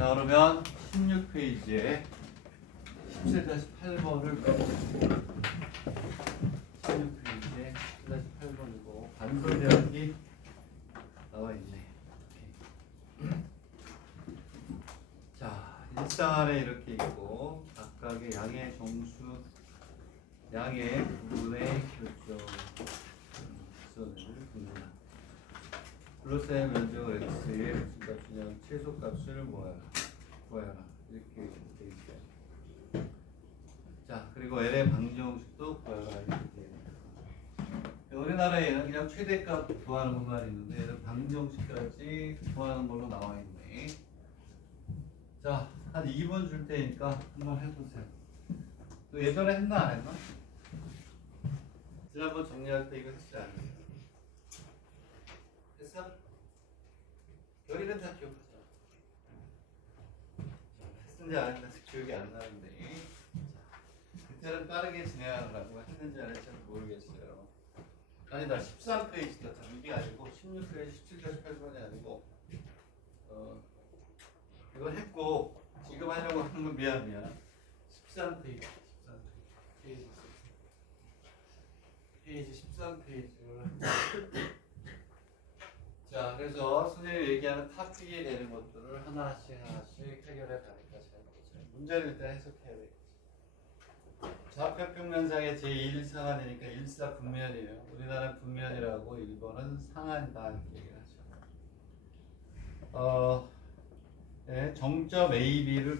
자, 그러면 16페이지에 17-8번을 16페이지에 17-8번이고 반선 대학이 나와 있네. 자, 일상 안에 이렇게 있고 각각의 양의 정수, 양의 부분의 교점 직선을 봅니다. 플러스의 면적을 x의 무슨 값이냐 최소값을 구하여라 이렇게 돼 있어요. 자, 그리고 l의 방정식도 구하여라 이렇게 돼 있어요. 우리나라에는 그냥 최대값 구하는 것만 있는데 얘는 방정식까지 구하는 걸로 나와 있네. 자, 한 2분 줄 테니까 한번 해보세요. 또 예전에 했나 안 했나? 지난번 정리할 때 이거 했지 않았어요? 했어? 여기는 다 기억하잖아. 했는지 안 했는지 기억이 안 나는데. 자, 그때는 빠르게 진행하느라고 했는지 안 했는지 모르겠어요. 아니다, 13페이지다. 이게 아니고 16페이지 17-8번이 아니고 이걸 했고 지금 하려고 하는 건 미안 13페이지 페이지 13페이지를 자, 그래서 선생님이 얘기하는 탑B에 되는 것들을 하나씩 해결해 가니까 잘 보세요. 문제를 일단 해석해야 되겠지. 좌표평면상의 제1상한이니까 1사 분면이에요. 우리나라는 분면이라고, 일본은 상한이다 이렇게 얘기를 하죠. 네, 정점 AB를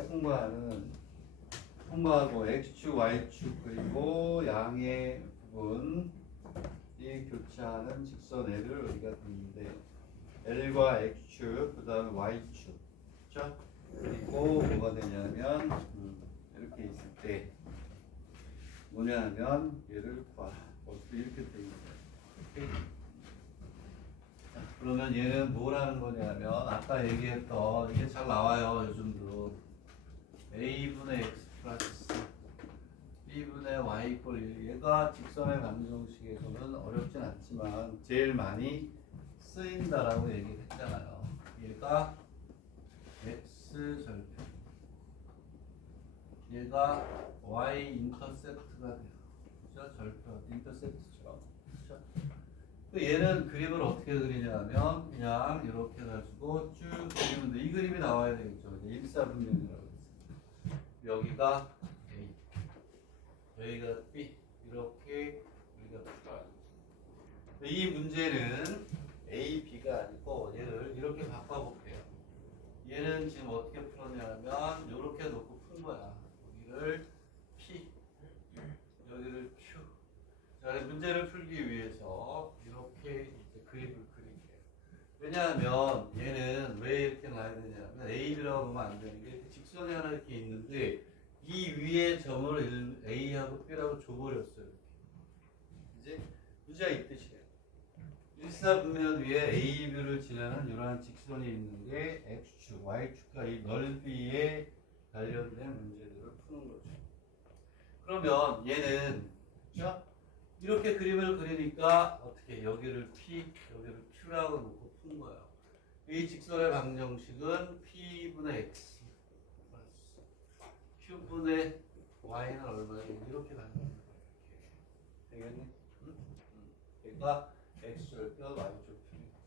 통과하고 X축, Y축 그리고 양의 부분이 교차하는 직선 L을 우리가 그리는데 L과 X축, 그 다음에 Y축, 그렇죠? 그리고 뭐가 되냐면 이렇게 있을 때 뭐냐면 얘를 구하라. 이렇게 돼 있어요. 자, 그러면 얘는 뭐라는 거냐면 아까 얘기했던 이게 잘 나와요. 요즘도 A분의 X 플러스 B분의 Y 이퀄 1. 얘가 직선의 방정식에서는 어렵진 않지만 제일 많이 쓰인다라고 얘기를 했잖아요. 얘가 X 절편, 얘가 Y 인터셉트가 돼요. 그렇죠? 절편, 인터셉트죠. 그렇죠? 얘는 그림을 어떻게 그리냐면 그냥 이렇게 가지고 쭉 그리면 돼. 이 그림이 나와야 되겠죠. 일사분면이라고 했어요. 여기가 A, 여기가 B, 이렇게 우리가 풀어야 돼. 이 문제는 A, B가 아니고 얘를 이렇게 바꿔볼게요. 얘는 지금 어떻게 풀었냐면 이렇게 놓고 푼 거야. 여기를 P, 여기를 Q. 자, 문제를 풀기 위해서 이렇게 이제 그림을 그릴게요. 왜냐하면 얘는 왜 이렇게 놔야 되냐면 A라고 보면 안 되는 게 직선이 하나 이렇게 있는데 이 위에 점을 A하고 B라고 줘버렸어요. 이제 문제가 이 뜻이에요. 일사분면 위에 A, B를 지나는 이러한 직선이 있는 게 X축, Y축과 이 넓이에 관련된 문제들을 푸는 거죠. 그러면 얘는 그렇죠? 이렇게 그림을 그리니까 어떻게 여기를 P, 여기를 Q라고 놓고 푼 거예요. 이 직선의 방정식은 P분의 X Q분의 Y는 얼마예요? 이렇게 가는 거예요. 되겠니? 얘가 X절편, Y절편이고.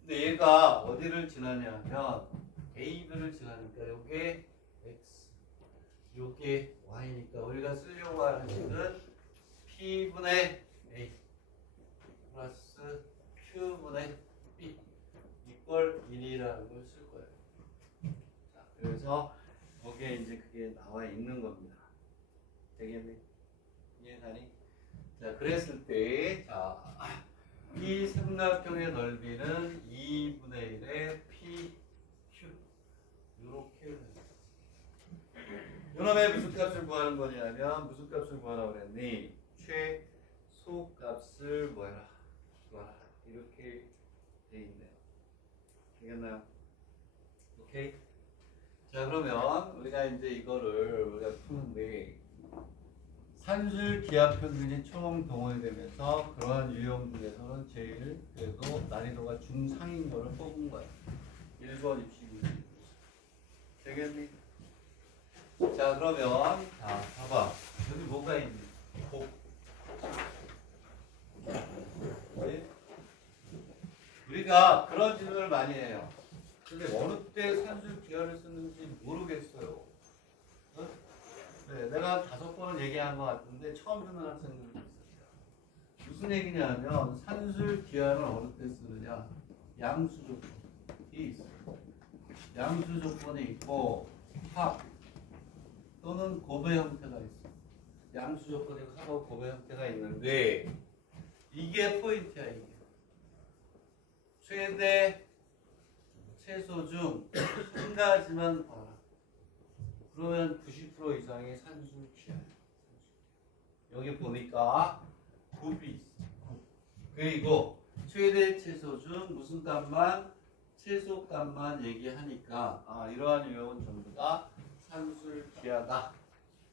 근데 얘가 어디를 지나냐면 AB를 지나니까 요게 X, 요게 Y니까 우리가 쓰려고 하는 식은 P분의 A 플러스 Q분의 B 이퀄 1이라는 걸 쓸 거예요. 자, 그래서 거기에 이제 그게 나와 있는 겁니다. 되겠니? 이해가니? 자, 그랬을 때, 자, 이 삼각형의 넓이는 2분의 1의 PQ. 요렇게. 요놈의 무슨 값을 구하는 거냐면, 무슨 값을 구하라고 그랬니? 최소값을 구하라. 이렇게 돼 있네요. 되겠나요? 오케이? 자, 그러면 우리가 이제 이거를 우리가 푸는데, 산술 기압 평균이 총 동원이 되면서 그러한 유형 중에서는 제일 그래도 난이도가 중상인 거를 뽑은 거예요. 1번 입시 문제. 되겠니? 자 그러면 자 봐봐 여기 뭐가 있니? 곱. 네? 우리가 그런 질문을 많이 해요. 근데 어느 때 산술 기하를 쓰는지 모르겠어요. 어? 네, 내가 5번을 얘기한 것 같은데 처음 듣는 학생들도 있었어요. 무슨 얘기냐면 산술 기하를 어느 때 쓰느냐? 양수 조건이 있어요. 양수 조건이 있고 합 또는 곱의 형태가 있어. 양수 조건이 합하고 곱의 형태가 있는데 이게 포인트야 이게. 최대 최소 중 한 가지만 봐라. 그러면 90% 이상의 산술 기하야. 여기 보니까 곱이 있어. 곱. 그리고 최대 최소 중 무슨 값만 최소 값만 얘기하니까 이러한 유형은 전부 다 산술 기하다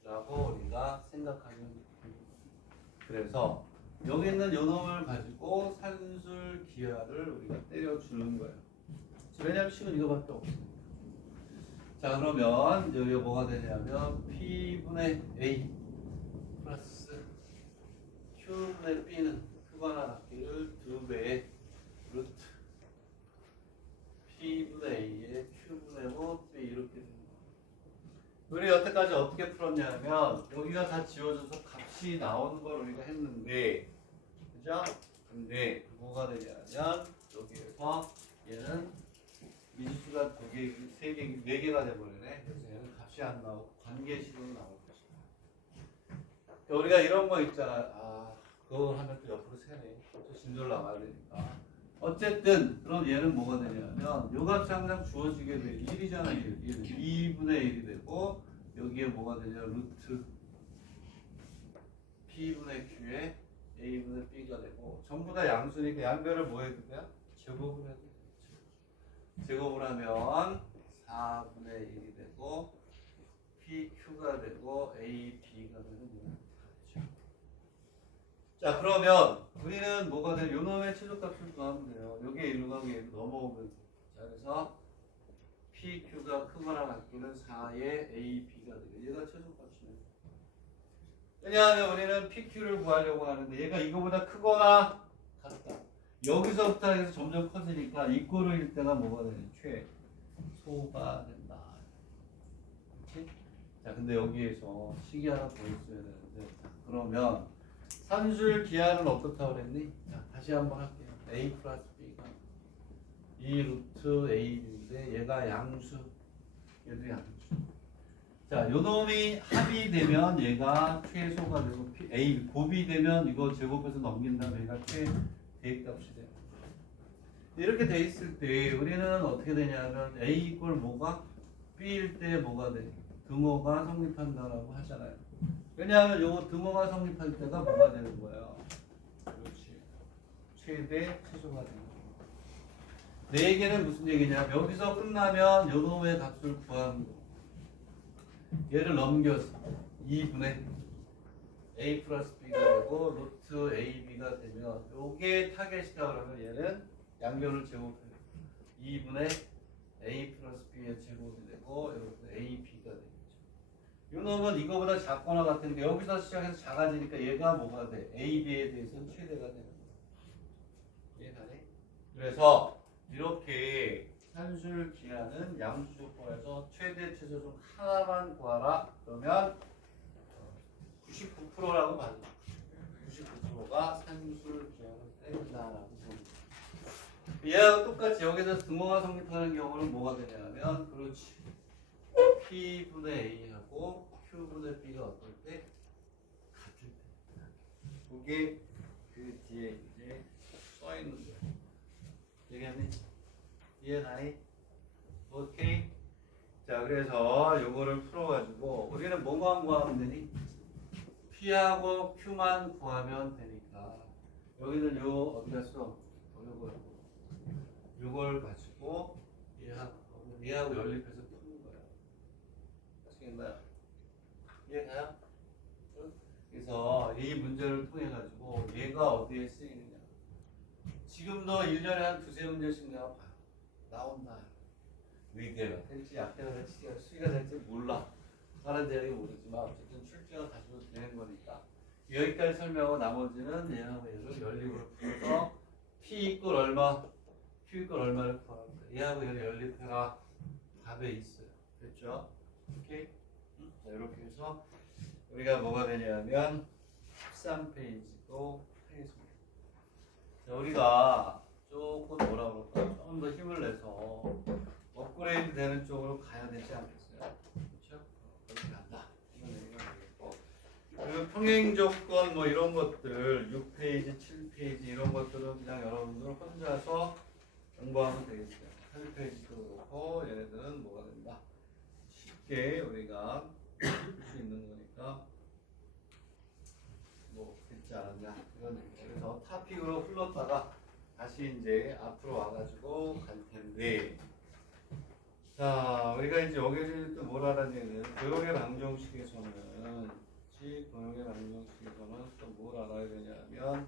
라고 우리가 생각하면 됩니다. 그래서 여기 있는 요놈을 가지고 산술 기하를 우리가 때려주는 거예요. 왜냐면 식은 이거밖에 없으니까. 자 그러면 여기 뭐가 되냐면 P분의 A 플러스 Q분의 B는 크거나 같기를 2배의 루트 P분의 A에 Q분의 뭐 B 이렇게 되는 거예요. 우리 여태까지 어떻게 풀었냐면 여기가 다 지워져서 값이 나오는 걸 우리가 했는데 그죠? 근데 뭐가 되냐면 여기에서 얘는 미지수가 2개, 3개, 4개가 돼버리네. 그래서 얘는 값이 안 나오고 관계식으로 나올 것이다. 우리가 이런 거 있잖아. 그거 하면 또 옆으로 세네. 또 진도를 나가야 되니까. 어쨌든 그럼 얘는 뭐가 되냐면 요 값이 항상 주어지게 돼. 1이잖아. 1. 2분의 1이 되고 여기에 뭐가 되냐. 루트 P분의 Q에 A분의 B가 되고 전부 다 양수니까 양변을 뭐 해도 돼요? 제곱을 해도 돼요. 제곱을 하면 4분의 1이 되고 PQ가 되고 AB가 되는 거예요. 자 그러면 우리는 뭐가 돼요? 요놈의 최소값을 구하면 돼요. 여기에 1로 가고 얘로 넘어오면 돼요. 자 그래서 PQ가 크거나 같기는 4의 AB가 되고 얘가 최소값이네. 왜냐하면 우리는 PQ를 구하려고 하는데 얘가 이거보다 크거나 같다. 여기서부터 해서 점점 커지니까 이꼬르일 때가 뭐가 되냐? 최소가 된다. 그렇지? 자, 근데 여기에서 식이 하나 더 있어야 되는데 자, 그러면 산술 기하는 어떻다고 그랬니? 자, 다시 한번 할게요. A 플러스 B가 2 루트 AB인데 얘가 양수 얘도 양수. 자, 요놈이 합이 되면 얘가 최소가 되고 A 곱이 되면 이거 제곱해서 넘긴 다음에 얘가 대값이 돼요. 이렇게 돼 있을 때 우리는 어떻게 되냐면 A 이꼴 뭐가 B일 때 뭐가 돼? 등호가 성립한다라고 하잖아요. 왜냐하면 요거 등호가 성립할 때가 뭐가 되는 거예요? 그렇지. 최대 최소가 되는 거예요. 내 얘기는 무슨 얘기냐? 여기서 끝나면 요 놈의 값을 구하는 거. 얘를 넘겨서 2분의 A 플러스 B가 되고 루트 AB가 되면 요게 타겟이다 그러면 얘는 양변을 제곱해요. 2분의 A 플러스 B의 제곱이 되고 이렇게 AB가 되겠죠. 요 놈은 이거보다 작거나 같은데 여기서 시작해서 작아지니까 얘가 뭐가 돼? AB에 대해서는 최대가 되는 거야. 이해가네? 그래서 이렇게 산술 기하는 양수 조건에서 최대 최소 중 하나만 구하라. 그러면 99%라고 봐요. 99%가 산술 기하를 때린다라고 봅니다. 얘와 똑같이 여기서 등호가 성립하는 경우는 뭐가 되냐면 그렇지. P분의 A하고 Q분의 B가 어떨 때? 같을 때. 그게 그 뒤에 이제 써 있는 거예요. 얘기하니? 이해가니? 오케이? 자, 그래서 요거를 풀어가지고 우리는 뭐만 구하면 되니? P하고 Q만 구하면 되니까 여기는 요 어디 갔어? 요걸 가지고 얘하고 연립해서 푸는 거야. 아시겠나요? 이해가요? 그래서 이 문제를 통해 가지고 얘가 어디에 쓰이느냐? 지금도 1년에 한 2-3문제씩 내가 봐요. 나온다. 의대가 될지 약대가 될지 수의가 될지 몰라. 다른 대학이 모르지만 어쨌든 출제가 가지고 되는 거니까 여기까지 설명하고 나머지는 얘하고 얘를 연립으로 풀어서 P 이꼴 얼마? Q 이꼴 얼마를 구하는 거야. 얘하고 얘를 연립해라. 답에 있어요. 됐죠? 오케이? 자, 이렇게 해서 우리가 뭐가 되냐면 13페이지도 하겠습니다. 자, 우리가 조금 뭐라 그럴까? 조금 더 힘을 내서 업그레이드 되는 쪽으로 가야 되지 않겠어요? 그렇죠? 그렇게 간다. 이건 얘기가 되겠고. 그리고 평행 조건 뭐 이런 것들 6페이지, 7페이지 이런 것들은 그냥 여러분들 혼자서 공부하면 되겠어요. 8페이지도 그렇고 얘네들은 뭐가 된다. 쉽게 우리가 할 수 있는 거니까 뭐 됐지 않았냐 이런 얘기. 그래서 타픽으로 흘렀다가 다시 이제 앞으로 와가지고 갈 텐데, 자 우리가 이제 여기서 또 뭘 하라는 얘기는 고용의 방정식에서는 또 뭘 알아야 되냐면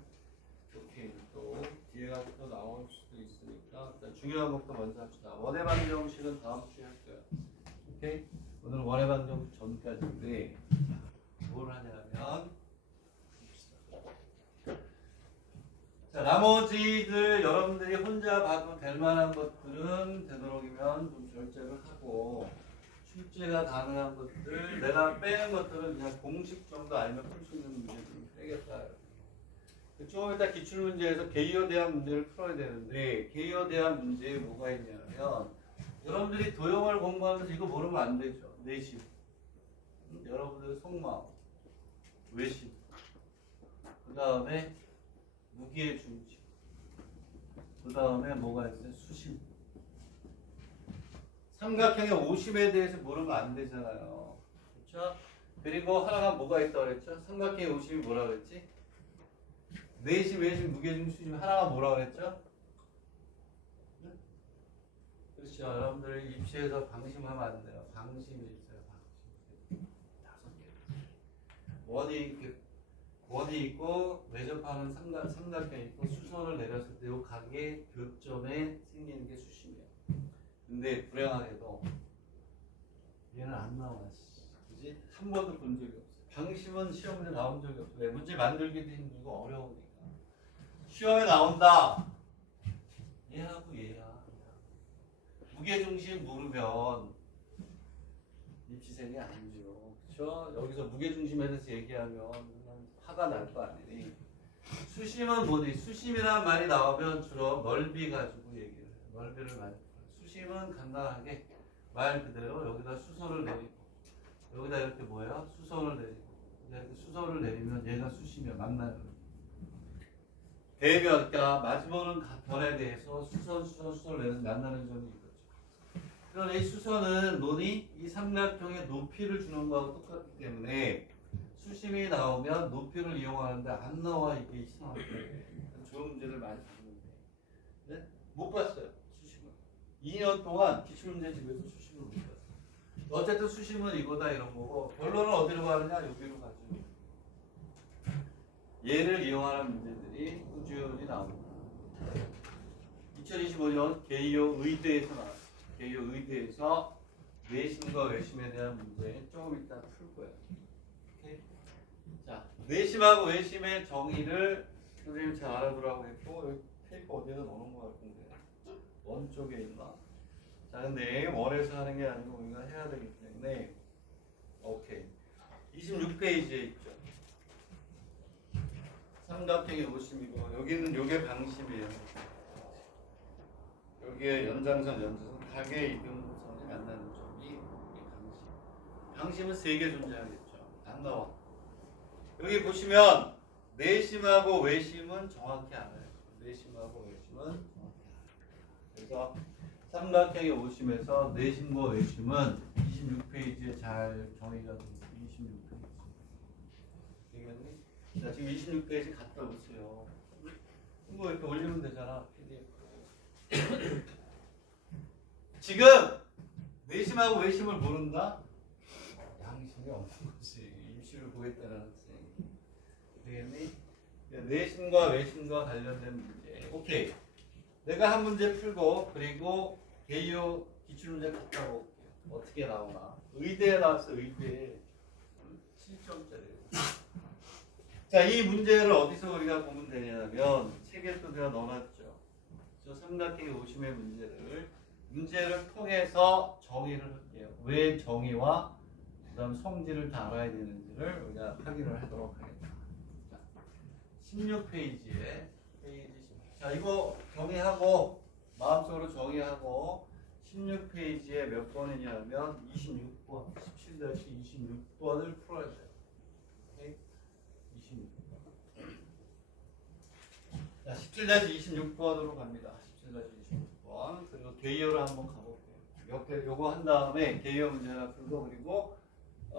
이렇게 또 뒤에가 또 나올 수도 있으니까 일단 중요한 것부터 먼저 합시다. 원의 방정식은 다음 주에 할 거예요. 오케이? 오늘 원의 방정식 전까지인데 뭘 하냐면 자 나머지들 여러분들이 혼자 봐도 될 만한 것들은 되도록이면 좀 절제를 하고 출제가 가능한 것들 내가 빼는 것들은 그냥 공식 정도 알면 풀 수 있는 문제들은 빼겠다. 좀 이따 기출문제에서 개요에 대한 문제를 풀어야 되는데 개요에 대한 문제에 뭐가 있냐면 여러분들이 도형을 공부하면서 이거 모르면 안 되죠. 내심 여러분들의 속마음 외심 그 다음에 무기의 중심 그 다음에 뭐가 있어요? 수심 삼각형의 오심에 대해서 모르면 안 되잖아요. 그렇죠? 그리고 하나가 뭐가 있다고 그랬죠? 삼각형의 오심이 뭐라 그랬지? 내심, 외심, 무게중, 수심 하나가 뭐라 그랬죠? 네? 그렇죠. 여러분들 입시에서 방심하면 안 돼요. 방심이 있어요. 방심. 5개. 원이 있고 외접하는 삼각형이 있고 수선을 내렸을 때 이 각의 교점에 생기는 게 수심이에요. 근데 불행하게도 얘는 안 나와. 그지? 한 번도 본 적이 없어요. 방심은 시험 문제 나온 적이 없어요. 왜? 문제 만들기도 힘들고 어려우니까. 시험에 나온다. 얘하고 얘야. 무게중심 모르면 입시생이 아니죠. 그렇죠? 여기서 무게중심에 대해서 얘기하면 화가 날 거 아니니. 수심은 뭐지? 수심이란 말이 나오면 주로 넓이 가지고 얘기를 해요. 넓이를 많이. 수심은 간단하게 말 그대로 여기다 수선을 내리고 여기다 이렇게 뭐야? 수선을 내리고 이렇게 수선을 내리면 얘가 수심이야. 맞나요? 대변, 그러니까 마주보는 변에 대해서 수선을 내는 만나는 점이 있겠죠. 그러나 이 수선은 논이 이 삼각형의 높이를 주는 거하고 똑같기 때문에 수심이 나오면 높이를 이용하는데 안 나와. 이게 이상하게 좋은 문제를 많이 봤는데 네? 못 봤어요. 수심을 2년 동안 기출문제 집에서 수심을 못 봤어요. 어쨌든 수심은 이거다 이런 거고 결론은 어디로 가느냐 여기로 가죠. 얘를 이용하는 문제들이 꾸준히 나옵니다. 2025년 개요 의대에서 나왔어요. 개요 의대에서 내심과 외심에 대한 문제 조금 이따 풀 거예요. 오케이? 자, 내심하고 외심의 정의를 선생님 잘 알아두라고 했고 여기 페이퍼 어디에서 넣는 것 같은데 원 쪽에 있나? 자, 근데 원에서 하는 게 아니고 우리가 해야 되기 때문에 오케이. 26페이지에 있죠. 삼각형이 오심이고 여기는 요게 방심이에요. 여기에 연장선 각의 이등분선이 만나는 점이 방심. 방심은 3개 존재하겠죠. 안 나와. 여기 보시면 내심하고 외심은 정확히 알아요. 내심하고 외심은 정확히 알아요. 그래서 삼각형의 오심에서 내심과 외심은 26페이지에 잘 정의가 됩니다. 26페이지. 되겠니? 자, 지금 26페이지 갔다 오세요. 이거 이렇게 올리면 되잖아. PDF. 지금 내심하고 외심을 모른다? 양심이 없는 거지. 입시를 보겠다는 학생. 되겠니? 내심과 외심과 관련된 문제. 오케이. 내가 한 문제 풀고 그리고 개요 기출문제 갖다 볼게요. 어떻게 나오나. 의대에 나왔어, 의대에. 7점짜리. 자, 이 문제를 어디서 우리가 보면 되냐면 책에 또 내가 넣어놨죠. 저 삼각형의 오심의 문제를 통해서 정의를 할게요. 왜 정의와 그다음 성질을 다 알아야 되는지를 우리가 확인을 하도록 하겠다. 자, 16페이지에 자, 이거 정의하고 마음속으로 정의하고 16페이지에 몇 번이냐면 26번, 17-26번을 풀어야 돼요. 오케이? 26번. 자, 17-26번으로 갑니다. 17-26번. 그리고 개요를 한번 가볼게요. 몇 개, 요거 한 다음에 개요 문제 하나 풀고 그리고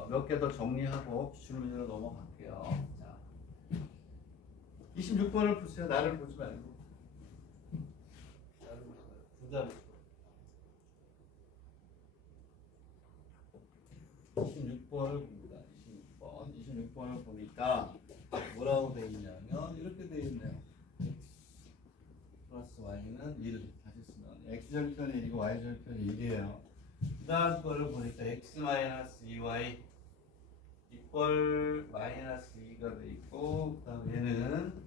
몇 개 더 정리하고 기출 문제로 넘어갈게요. 자, 26번을 보세요. 나를 보지 말고. 나를 보세요. 부담이 26번을 봅니다. 26번을 보니까 뭐라고 되어 있냐면 이렇게 되어 있네요. x 플러스 y는 1. 다시 쓰면 x 절편이 1이고 y 절편이 1이에요. 그 다음 거를 보니까 x 마이너스 2y 이퀄 마이너스 2가 되어 있고 그 다음 얘는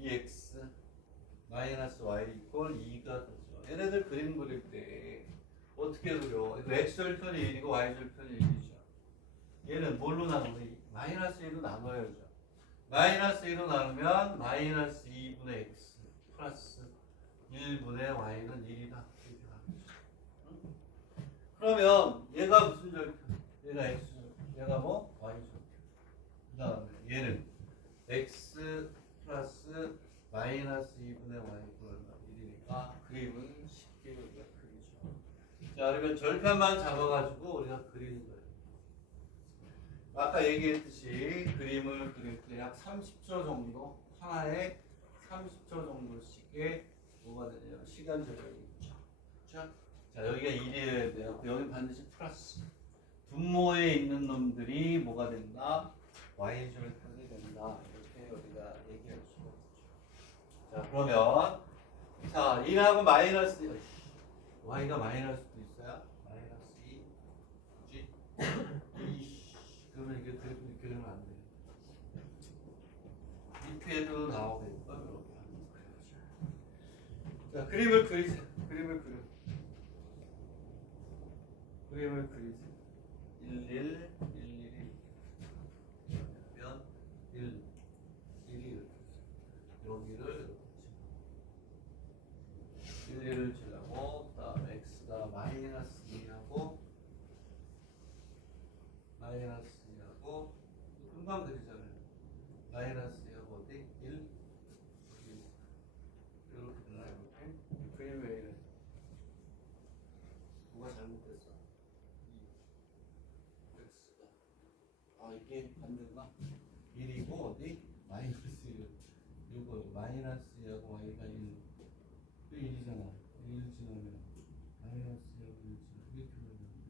2x 마이너스 y 이퀄 2가 되죠. 얘네들 그림 그릴 때 어떻게 그려? 이거 x 절편이 1이고 y 절편이 1이죠. 얘는 뭘로 나누니? 마이너스 1로 나눠야죠. 마이너스 1로 나누면 마이너스 2분의 x 플러스 1분의 y는 1이다. 이렇게 나누죠. 응? 그러면 얘가 무슨 절편? 얘가 x 절편. 얘가 뭐? y 절편. 그 다음에 얘는 x 플러스 마이너스 2분의 y 그러면 1이니까 그림은 쉽게 우리가 그리죠. 자, 그러면 절편만 잡아가지고 우리가 그리는 거예요. 아까 얘기했듯이 그림을 그릴 때 약 30초 정도 하나에 30초 정도씩의 뭐가 되냐면 시간 절약이 있죠. 그렇죠? 자, 여기가 1이어야 돼요. 여기 반드시 플러스. 분모에 있는 놈들이 뭐가 된다? y 절편이 된다. 이렇게 우리가 얘기할 수가 있죠. 자, 그러면 자 1하고 마이너스 y가 마이너스도 있어요. 마이너스 2 그지? 2 그러면 이게 이렇게 되면 안 돼요. 밑에도 나오겠다. 이렇게 하는 거예요. 자, 그림을 그리세요. 그림을 그리세요. 1, 1, 1, 1, 그러면 1, 1이 여기를 1, 1을 지나고 그다음에 x가 마이너스 2하고 마이너스 2하고 금방 그리잖아요. 마이너스 2하고 어디? 1 이렇게 되나요? 이렇게? 그림 왜 이래? 뭐가 잘못됐어? x가 이게 반대가 1이고 어디? 마이너스 1 이거 마이너스 2하고 y가 1 또 1이잖아. 1 지나면 마이너스 2하고 1 지나면 이렇게 되는데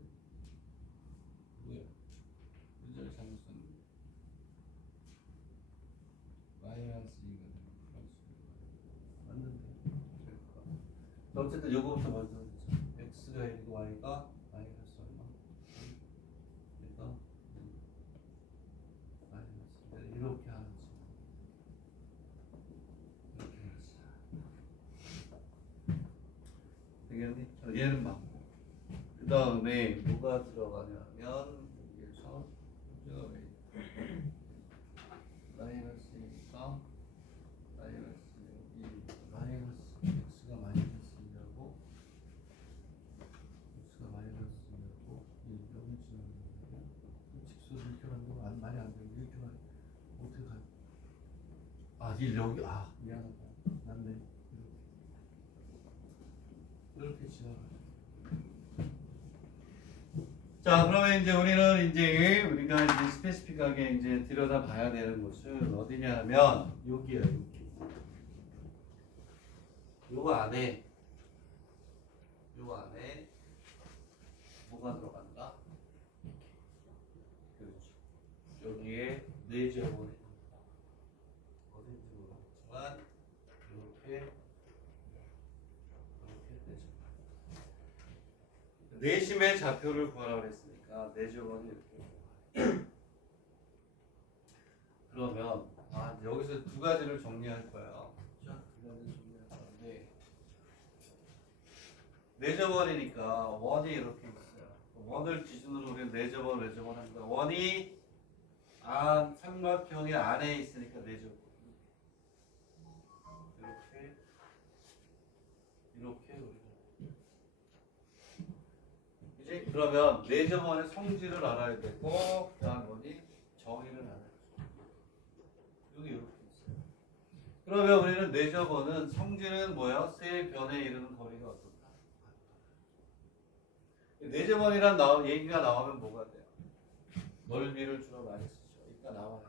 뭐야? 문제를 잘못 썼는데 마이너스 2가 되면 플러스 2가 맞는데 어쨌든 요거부터 먼저 보자. x가 1이고 y가 마이너스 얼마? 그래서 마이너스 이렇게 하는 되겠니? 얘는 맞고 그 다음에 뭐가 들어가냐면 여기에서 문제가 왜 마이너스 2가 마이너스 2 마이너스 x가 마이너스 2하고 x가 마이너스 2하고 1 여기 지나는 거예요. 직선 이렇게 가는 거 말이 안 되고 이렇게 가면 어떻게 가요? 1 여기 미안하다 맞네. 이렇게 지나가요. 자, 그러면 이제 우리가 이제 스페시픽하게 이제 들여다 봐야 되는 곳은 어디냐면 여기예요. 여기. 요 안에 뭐가 들어간다? 그렇죠. 여기에 내제곱이 어딘지 모르겠지만 이렇게 내심의 좌표를 구하라고 했으니까 내접원이 이렇게. 그러면 여기서 두 가지를 정리할 거예요. 자, 두 가지를 정리할 건데 내접원이니까 원이 이렇게 있어요. 원을 기준으로 우리는 내접원 합니다. 원이 삼각형의 안에 있으니까 내접원. 이렇게 이제 그러면 내접원의 성질을 알아야 되고 그다음 원이 정의를 알아야 돼. 여기 이렇게 있어요. 그러면 우리는 내접원은 성질은 뭐야? 세 변에 이르는 거리가 어떻다? 내접원이란 얘기가 나오면 뭐가 돼요? 넓이를 주로 많이 쓰죠. 이따 나와요.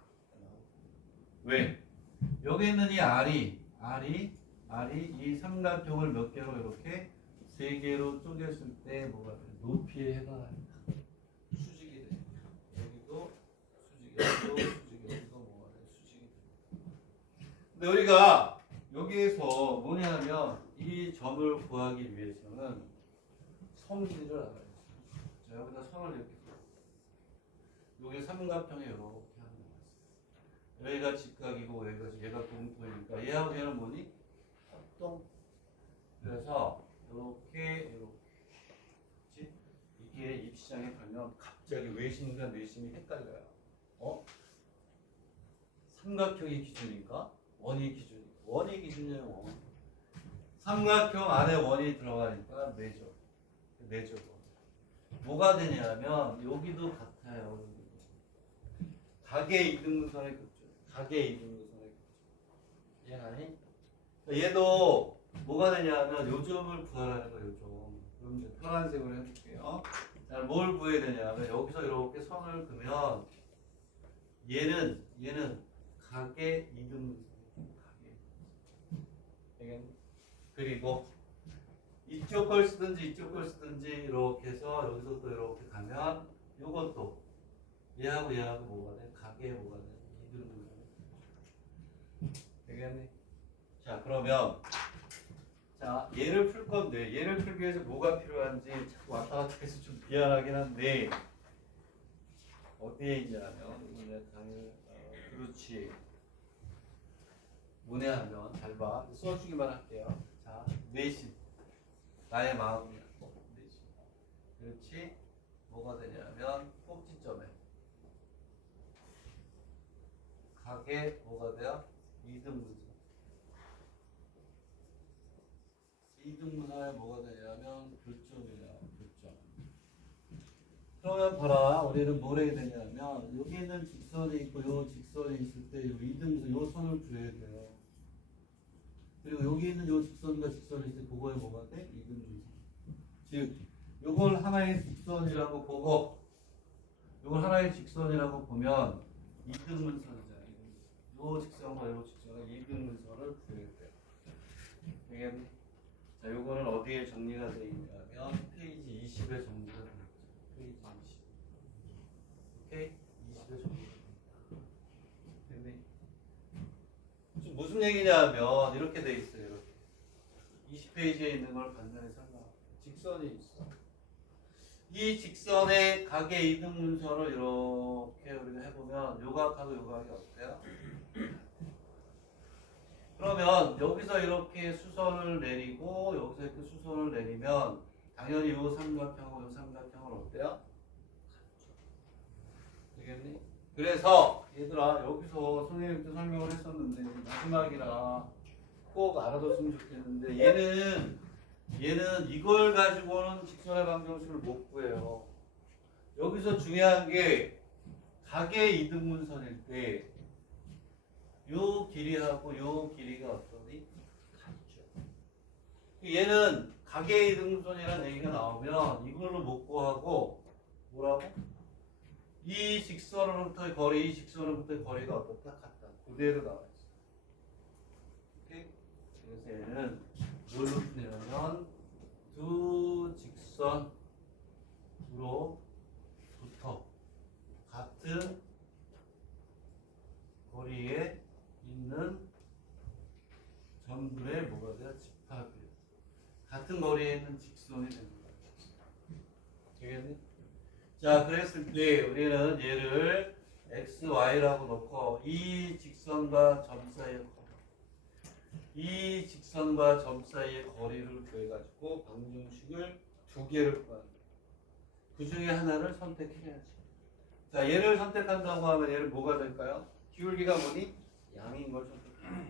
왜? 여기 있는 이 R이 이 삼각형을 몇 개로 이렇게 세 개로 쪼갰을 때 뭐가 돼? 높이에 해당합니다. 수직이 돼. 여기도 수직, 여기도 뭐가 돼? 수직이 돼. 근데 우리가 여기에서 뭐냐면 이 점을 구하기 위해서는 성질을 알아야 돼. 자, 여기다 선을 이렇게 여기 삼각형이 이렇게 하는 거였어요. 여기가 직각이고 얘가 공통이니까 얘하고 얘는 뭐니? 합동. 그래서 이렇게 이게 입시장에 가면 갑자기 외심과 내심이 헷갈려요. 삼각형이 기준인가? 원이 기준인가? 원이 기준이에요. 원. 삼각형 안에 원이 들어가니까 내죠. 뭐가 되냐면 여기도 같아요. 각의 이등분선의 격조. 각의 이등분선의 격조. 이해하니? 얘도 뭐가 되냐면 요점을 구하라는 거예요. 요점. 그럼 이제 파란색으로 해볼게요. 자, 뭘 구해야 되냐면 여기서 이렇게 선을 그으면 얘는 각의 이등분선. 되겠니? 그리고 이쪽 걸 쓰든지 이쪽 걸 쓰든지 이렇게 해서 여기서 또 이렇게 가면 요것도 얘하고 뭐가 돼? 각의 뭐가 돼? 이등분선. 되겠니? 자, 그러면 얘를 풀 건데 얘를 풀기 위해서 뭐가 필요한지 자꾸 왔다 갔다 해서 좀 미안하긴 한데 어디에 있냐면 그렇지. 문해하면 잘 봐. 써주기만 할게요. 자, 내심. 나의 마음이야. 내심. 그렇지. 뭐가 되냐면 꼭지점에 각의 뭐가 돼요? 이등분선. 이등분선에 뭐가 되냐면 교점이야. 교점. 그러면 봐라. 우리는 뭘 해야 되냐면 여기 있는 직선이 있고 요 직선이 있을 때 요 이등분선 요 선을 구해야 돼요. 그리고 여기 있는 요 직선과 직선이 있을 때 그거에 뭐가 돼? 이등분선. 즉 요걸 하나의 직선이라고 보고 요걸 하나의 직선이라고 보면 이등분선이잖아요. 요 직선과 요 직선과 이등분선을 구해야 돼요. 되겠니? 자, 요거는 어디에 정리가 되어 있냐면 페이지 20에 정리가 되어 있죠. 페이지 20. 오케이? 20에 정리가 되어 있다. 됐니? 지금 무슨 얘기냐면 이렇게 되어 있어요. 이렇게. 20페이지에 있는 걸 간단히 설명할게요. 직선이 있어. 이 직선의 각의 이등분선을 이렇게 우리가 해보면 요각하고 요각이 어때요? 그러면 여기서 이렇게 수선을 내리고 여기서 이렇게 수선을 내리면 당연히 요 삼각형하고 요 삼각형은 어때요? 되겠니? 그래서 얘들아 여기서 선생님도 설명을 했었는데 마지막이라 꼭 알아뒀으면 좋겠는데 얘는 이걸 가지고는 직선의 방정식을 못 구해요. 여기서 중요한 게 각의 이등분선일 때 요 길이하고 요 길이가 어떠니? 같죠. 얘는 각의 이등분선이라는 얘기가 나오면 이걸로 못 구하고 뭐라고? 이 직선으로부터의 거리, 이 직선으로부터의 거리가 어떻다? 같다. 그대로 나와 있어. 오케이? 그래서 얘는 뭘로 푸냐면 두 직선으로부터 같은 거리에 있는 점들의 뭐가 돼요? 집합이에요. 같은 거리에 있는 직선이 되는 거예요. 자, 그랬을 때 우리는 얘를 x, y라고 놓고 이 직선과 점 사이의 이 직선과 점 사이의 거리를 구해가지고 방정식을 두 개를 구하는 거예요. 그 중에 하나를 선택해야지. 자, 얘를 선택한다고 하면 얘는 뭐가 될까요? 기울기가 뭐니? 양인 걸 선택해요.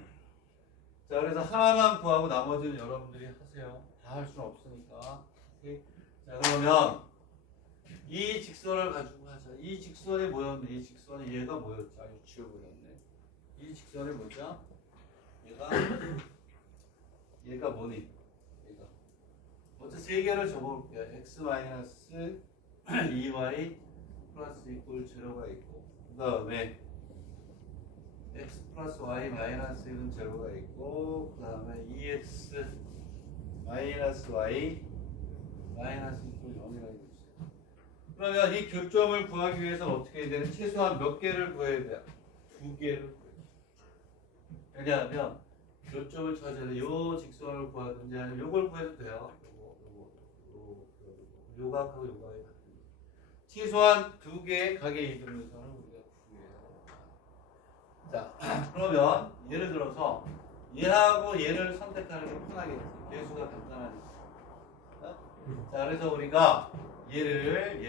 자, 그래서 하나만 구하고 나머지는 여러분들이 하세요. 다 할 수는 없으니까. 오케이? 자, 그러면 이 직선을 가지고 하자. 이 직선이 뭐였네? 이 직선이 얘가 뭐였지? 아, 지워버렸네. 이 직선이 뭐죠? 얘가 뭐니? 얘가. 먼저 세 개를 적어볼게요. x 마이너스 2y 플러스 이꼴 제로가 있고, 그 다음에 x 플러스 y 마이너스 1은 제로가 있고, 그 다음에 2x 마이너스 y 마이너스 이꼴 0이라고 있어요. 그러면 이 교점을 구하기 위해서 어떻게 해야 되는? 최소한 몇 개를 구해야 돼요? 두 개를 구해야 돼요. 왜냐하면 교점을 찾아야 돼. 요 직선을 구하든지 아니면 요걸 구해도 돼요. 요 각하고 요 각이 같은. 최소한 두 개의 각의 이등분선을 우리가 구해요. 자, 그러면 예를 들어서 얘하고 얘를 선택하는 게 편하겠지. 개수가 간단하니까. 자, 그래서 우리가 얘를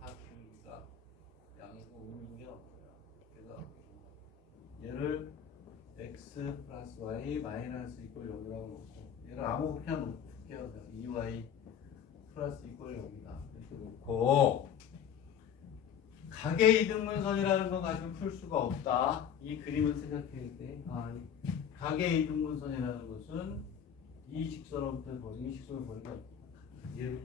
바꾸니까 양이고 의미인 게 없어요. 그래서 얘를 x 플러스 y 마이너스 이꼴 0이라고 놓고 얘를 아무 그냥 놓을게요. 2y 플러스 이꼴 0이다. 이렇게 놓고 각의 이등분선이라는 건 가지고 풀 수가 없다. 이 그림을 생각해야 돼. 각의 이등분선이라는 것은 이 직선으로부터 거리, 이 직선을 거리가 얘로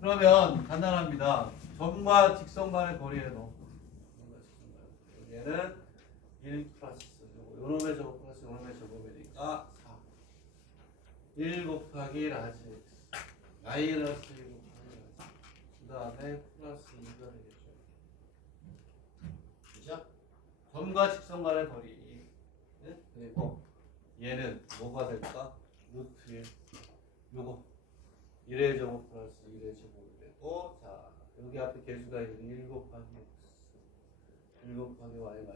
그러면 간단합니다. 점과 직선 간의 거리에도 얘는 1 플러스 요놈의 제곱 플러스 요놈의 제곱이니까 4 1 곱하기 라지 x 마이너스 1 곱하기 라지 그 다음에 플러스 2가 되겠죠. 그죠? 점과 직선 간의 거리 네? 그리고 얘는 뭐가 될까? 루트 1 요거 1의 제곱 플러스 1의 제곱이 되고 자 여기 앞에 개수가 있는 1 곱하기 x 1 곱하기 y 마이너스